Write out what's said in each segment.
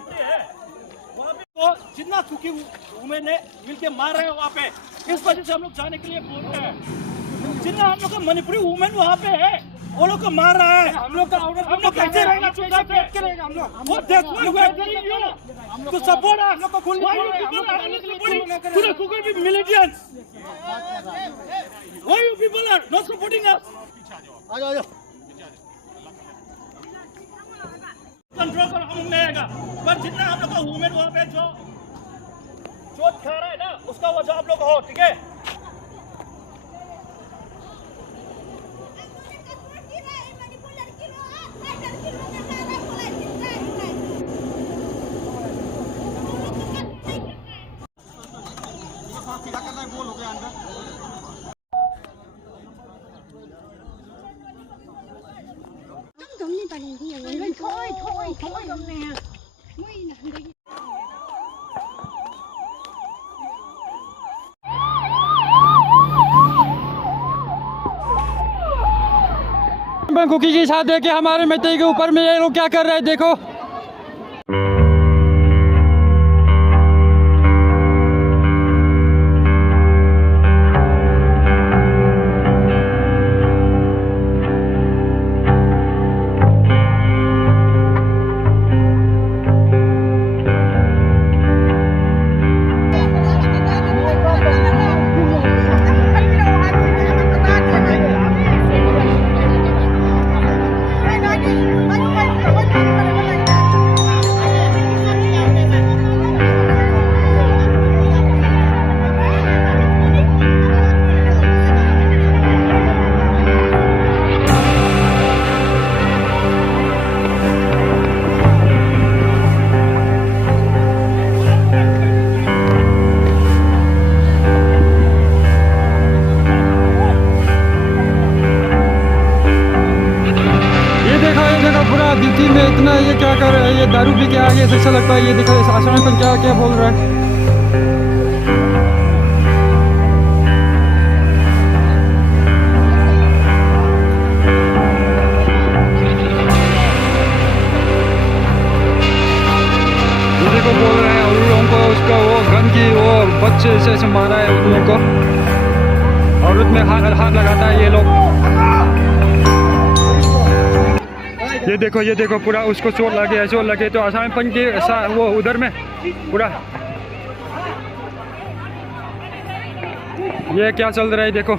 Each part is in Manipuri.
मणिपुरी है, वहाँ पे तो जितना कुकी वुमेन ने मिलके मार रहे हैं वहाँ पे, इस वजह से हम लोग जाने के लिए बोल रहे हैं। जितना हम लोग का मणिपुरी वुमेन वहाँ पे है, वो लोग को मार रहा है। हम लोग कैसे रहेगा चुपचाप बैठ के रहेगा हम लोग? वो देखो तो सपोर्ट है हम लोग को खुल militants, why you people are not supporting us? आ जाओ कंट्रोल कर हम लेगा, पर जितना हम लोग का वुमेन वहाँ पे जो चोट खा रहा है ना, उसका वजह आप लोग हो, ठीक है? कुकी के साथ देखे हमारे मिट्टी के ऊपर में ये लोग क्या कर रहे हैं, देखो। दिल्ली में इतना ये क्या कर रहा है, ये दारू पी के आगे ऐसा लगता है। ये देखो इस आश्रम पर क्या क्या बोल रहा है। ये देखो बोल रहे हैं उन लोगों को, उसका वो गन की वो बच्चे से मारा है उन लोगों को, और उसमें हाथ लगाता है ये लोग। ये देखो पूरा उसको चोट लगे तो आसाम पंच के वो उधर में पूरा ये क्या चल रहा है, देखो।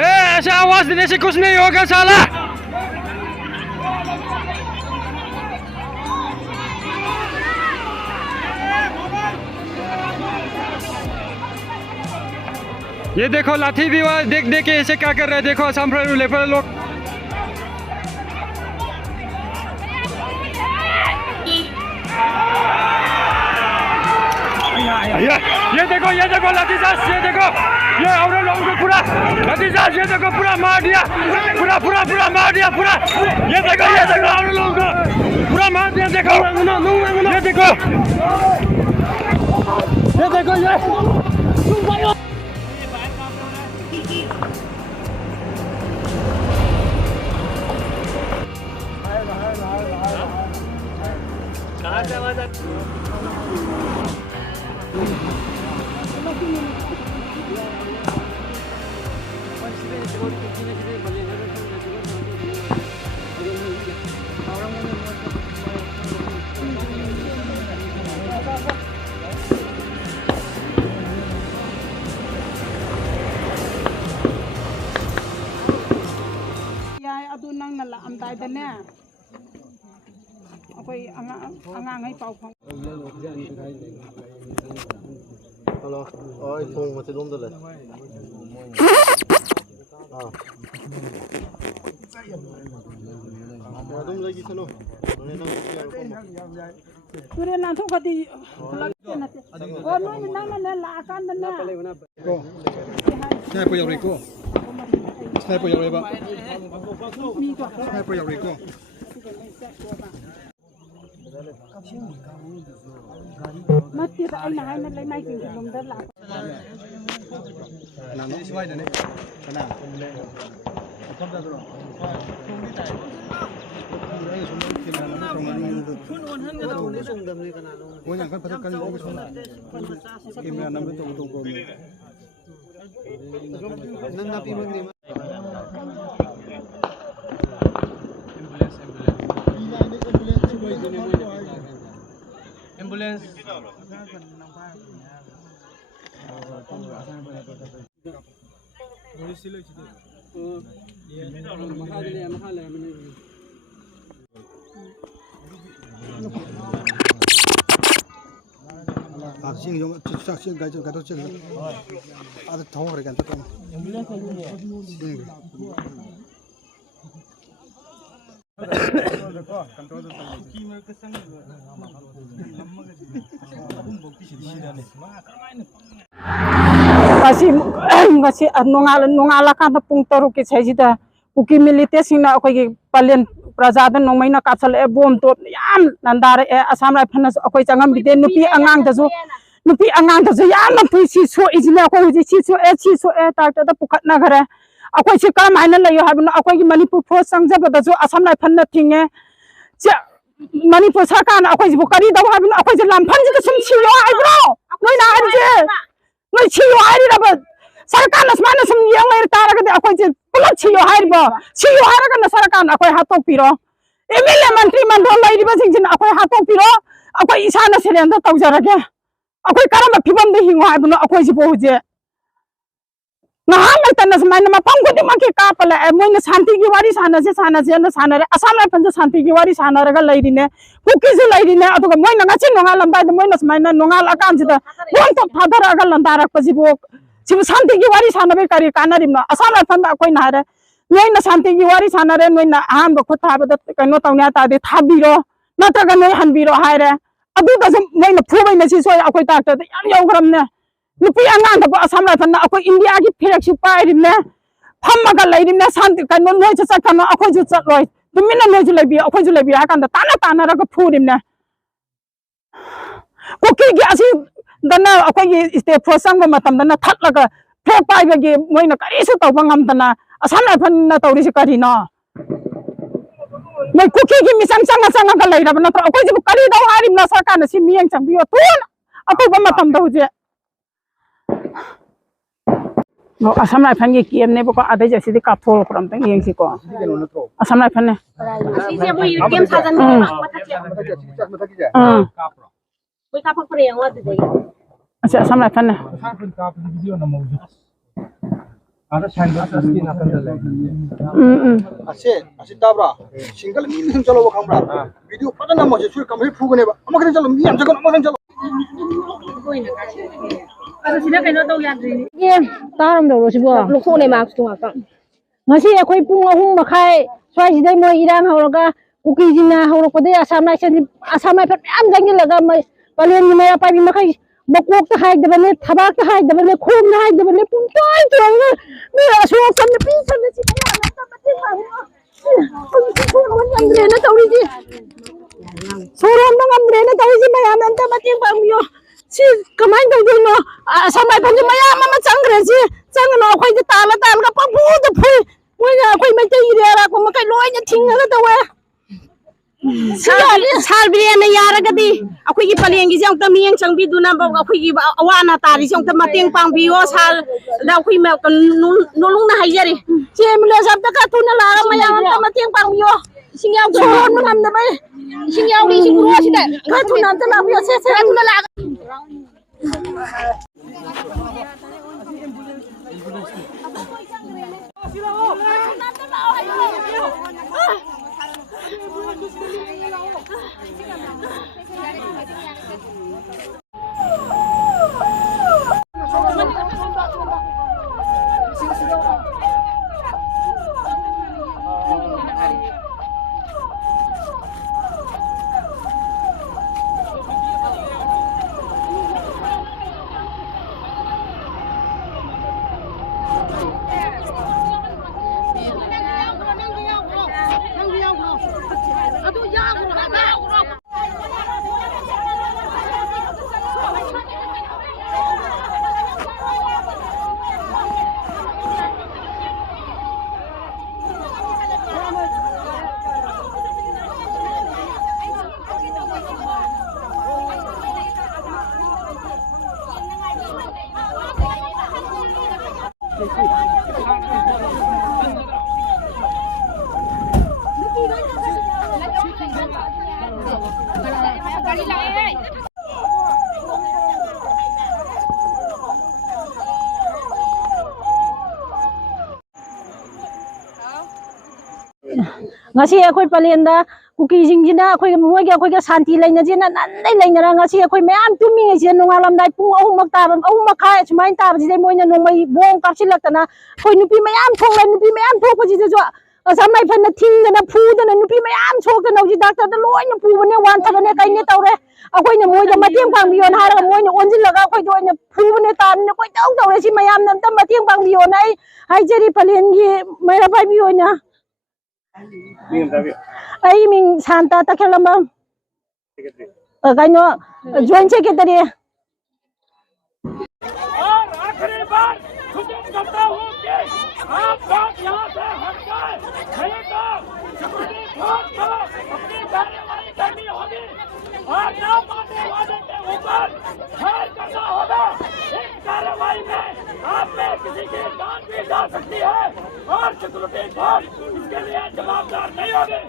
ऐसे आवाज देने से कुछ नहीं होगा साला। ये देखो लाठी भी देख के ऐसे क्या कर रहे हैं, देखो असम लेफर लोग। ये देखो लाठीचार्ज, ये देखो ये और लोगों को पूरा लाठीचार्ज, ये देखो पूरा मार दिया, पूरा मार दिया पूरा। ये देखो और लोगों को पूरा मार दिया, देखो ये देखो ये Hello, ôi phun mà sẽ đúng rồi. À. Adum lagi sano. None nang kuya ko. Kure na to kati lagi na te. O no ni nang na la kan na. Sniper yaw ko. Sniper yaw ba? Sniper yaw ko. Mati ra ai na hai na lai mai ting lum da la. Nano siwai da ne. Kana. Ambulance. Sing yung sing gajo gato chil. Ada thong re kan to. Kasi nungala ka na pung taro ki sai da uki milite sina akoi ki palen prajada nongmai na kapsal e bom to yam nandare e asam rai phanas akoi changam bide nupi angang da zo yam na pui si so ijina akoi ji si so e ta ta pukhat na gare akoi si kam aina la yo habna akoi ki manipur force sangja ba zo asam rai phanna tinge cha manipur sarkar na akoi ji bukari da habna akoi ji lam phan ji sum si yo ai bro noi na anje noi si yo ai ra ba sarkar na smana sum yang lai ta ra ga akoi ji pulak si yo ai ba si yo ai ra ga na sarkar na akoi hatok piro emile mantri mandol lai ri ba sing jin akoi hatok piro akoi isa na selen da tau jara ge akoi karama phibam de hingo ai bu akoi ji bo je na hang ta na smana ma pang ko de ma ke ka pala e moi na shanti ki wari sana re asam ra pan shanti ki wari sana ra ga lai ri ne kuki ji lai ri ne atu ga moi na ngachin nonga lamba de moi na smana nonga la kan ji da bon to thadara ga landa ra pa ji bo 지금 산티기 와리 사나베까리 까나림나 아사나 판다 거의 나래 너희나 산티기 와리 사나래 너희나 아한번 고타하버다 그노 타우냐 타데 타비로 나타가 너희 한비로 하래 아두다 좀 너희나 푸바이나 시소야 아코이 딱다 양 여그럼네 누피 안간다 뭐 아사나 판다 아코이 인디아기 피렉시 빠이림네 팜마가 라이림네 산티 까노 너희 저 sakana 아코이 저 짝로이 두미나 너희 줄 레비 아코이 줄 레비 하간다 따나라가 푸림네 고키기 아시 dana akoi state prosang ba matam dana thatlaga phek pai ba ge moina kari su taw bangam dana asana phan na tawri si kari na mai kuki gi misang sanga ga lai ra na tra akoi ji kari daw harim na sarkar na si miang chang biyo tun akoi ba matam daw je no asam lai phan ge kiem ne ba ko adai ja si di kap thol kram tang yeng si ko asam lai phan ne si je bo yu kem sa jan ma ma ta Woi kapak pereng wa de. acha asam lai phan ne Ase tabra single min hin chalo ba khambra video pada na mo je sur kam he phugane ba ama kene chalo mi am jagon ama kene chalo Ada sila kayo daw yan rin. ye taram do ro si bo Lukso na max tunga ka. ngasi akoi pung ahum makhai swai ji dai moi irang hawraga kuki jina hawrakode asam lai phan am jangi laga mai palen ni maya pai makai bokok ta hai dabane thabak ta hai dabane khum na hai dabane pung toy toy ne asok kan pi san si ya na ta mati ma hu andre na tawri ji soron na andre na tawri ji maya na ta mati ba yo si kamai dau do no samai phan ji maya ma changre ji chang no khoi ji tal ga pa bu da phui moi na khoi mai tai ri ra ko makai loi na thing ga da wa salbiriana yaragadi akhoi palengi jang ta miyang changbi duna ba akhoi awana tari jang ta mateng pangbiyo sal da akhoi me nulung na haijari chemle sabta ka tuna lara mayang ta mateng pangbiyo singyaw soron mo namna ba singyaw ri siguro sida ka tuna ta na biyo se tuna la गाड़ी लाए हैं ngasi akhoi palenda kuki jingjina akhoi moiga akhoi ga santi laina jina nandai lainara ngasi akhoi mayam tumi ngai je nongalam dai pung ahum mak ta ahum makha sumain ta ji moina nongmai bong kapsilaktana khoi nupi mayam thongla nupi mayam thokpa ji jo asamai phana thingdana phudana nupi mayam sokdana ji doctor da loina pubane wan thagane kaine tawre akhoi na moida mateng pangbiyon haraga moina onjilaga akhoi do ina phubane tan ne koi taw tawre si mayam nam tam mateng pangbiyon ai haijeri palengi maira pai biyoina ai mình Santa Takelambang kaino joint secretary और आखिरी बार सूचित करता हूँ कि आप लोग यहाँ से हट जाए, नहीं तो सुप्रीम कोर्ट को अपनी कार्यवाही करनी होगी और न मानने वाले के ऊपर खैर करना होगा। इस कार्यवाही में आप में किसी की जान भी जा सकती है और सिक्योरिटी फोर्स इसके लिए जवाबदार नहीं होगी।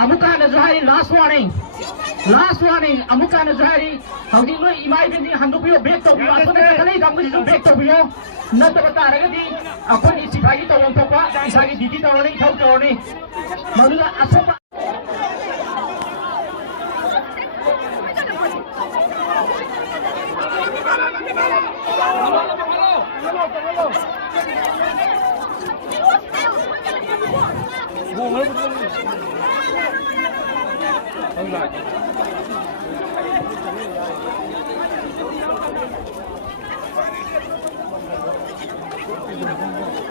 Amukana Zahari, last warning. Last warning. Amukana Zahari. How do you know? Imagine the Handupio break to you. I put the Gamma to break to you. Not the Bataragadi. Upon its Sipagi to one papa, Isagi did it only, how to only. Madula Asopa.